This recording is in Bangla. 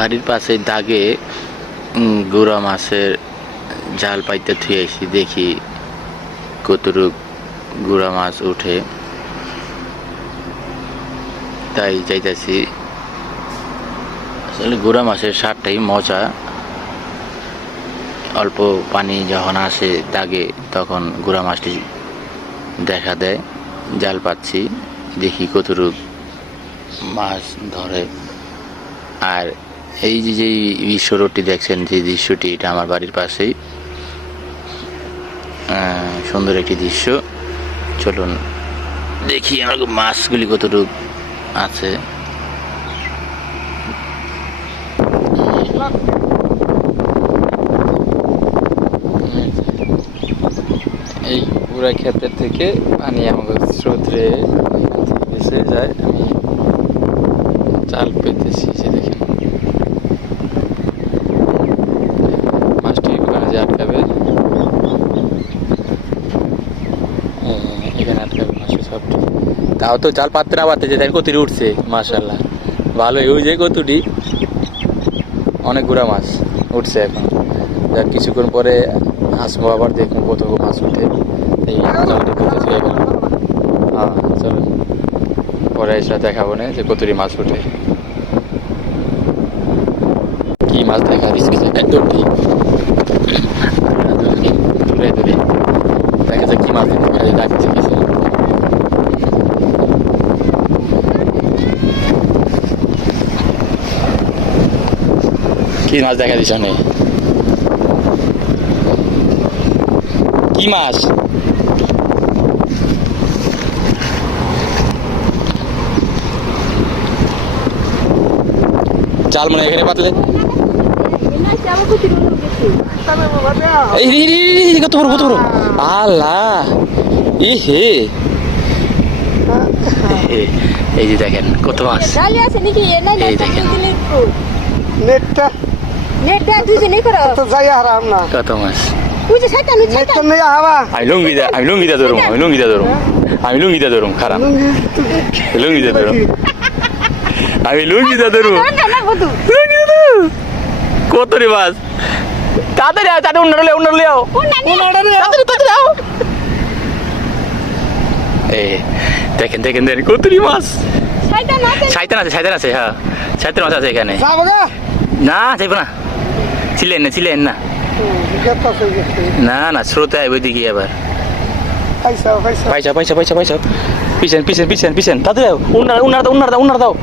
বাড়ির পাশে দাগে গুড়া মাছের জাল পাইতে থুয়েছি, দেখি কতটুক গুড়া মাছ উঠে, তাই যাইতেছি। আসলে গুড়া মাছের স্বাদটাই মজা। অল্প পানি যখন আসে দাগে তখন গুড়া মাছটি দেখা দেয়। জাল পাচ্ছি, দেখি কতটুক মাছ ধরে। আর এই যে বিশ্ব রোডটি দেখছেন, যে দৃশ্যটি, এটা আমার বাড়ির পাশেই। সুন্দর একটি দৃশ্য। চলুন দেখি আমার মাছগুলি কতটুক আছে। এই পুরা ক্ষেতের থেকে পানি আমাকে স্রোতে ভেসে যায়। আমি জাল পেতেছি, যে দেখেন মাছটি ওখানে যে আটকাবে, এখানে আটকাবে মাছটি সবটি। তাও তো জাল পাততে না পাততে যে দেখেন কতটি উঠছে, মাশাআল্লাহ ভালোই। ওই যে কতটি, অনেক গুড়া মাছ উঠছে। এখন যার কিছুক্ষণ পরে আসবো, আবার দেখুন কত মাছ উঠে। এই জালটি পেতে চলে গেল। হ্যাঁ চলুন, পরে এসে দেখাবো না যে কতটি মাছ উঠে। কি মাছ দেখা দিচ্ছে একদম ঠিক তুলে ধরে দেখা যায় কি মাছ দেখা যায়, ডাকছে কিছু। কি মাছ দেখা দিচ্ছে অনেক? কি মাছ? জাল মনে এখানে পাতলে কত বড় কত বড়, আল্লাহ ই হে। এই যে দেখেন কত মাছ, এই দেখেন কত মাছ। আমি লুঙ্গিটা ধরুম খারাপ, লুঙ্গিটা ধরুম, আমি লুঙ্গিটা ধরুম। কত রে মাছ, তাড়াতাড়ি আও, তাড়াতাড়ি উন্নর লিয়াও। দেখেন দেখেন দেখেন কতরি মাছ। সাইতান আছে, হ্যাঁ সাইতান মাছ আছে এখানে। না যাইব না, ছিলেন না না না স্রোতে আইব দিকে আবার। পয়সা পিছেন তাড়াতাড়ি আও, উন্নার দাও।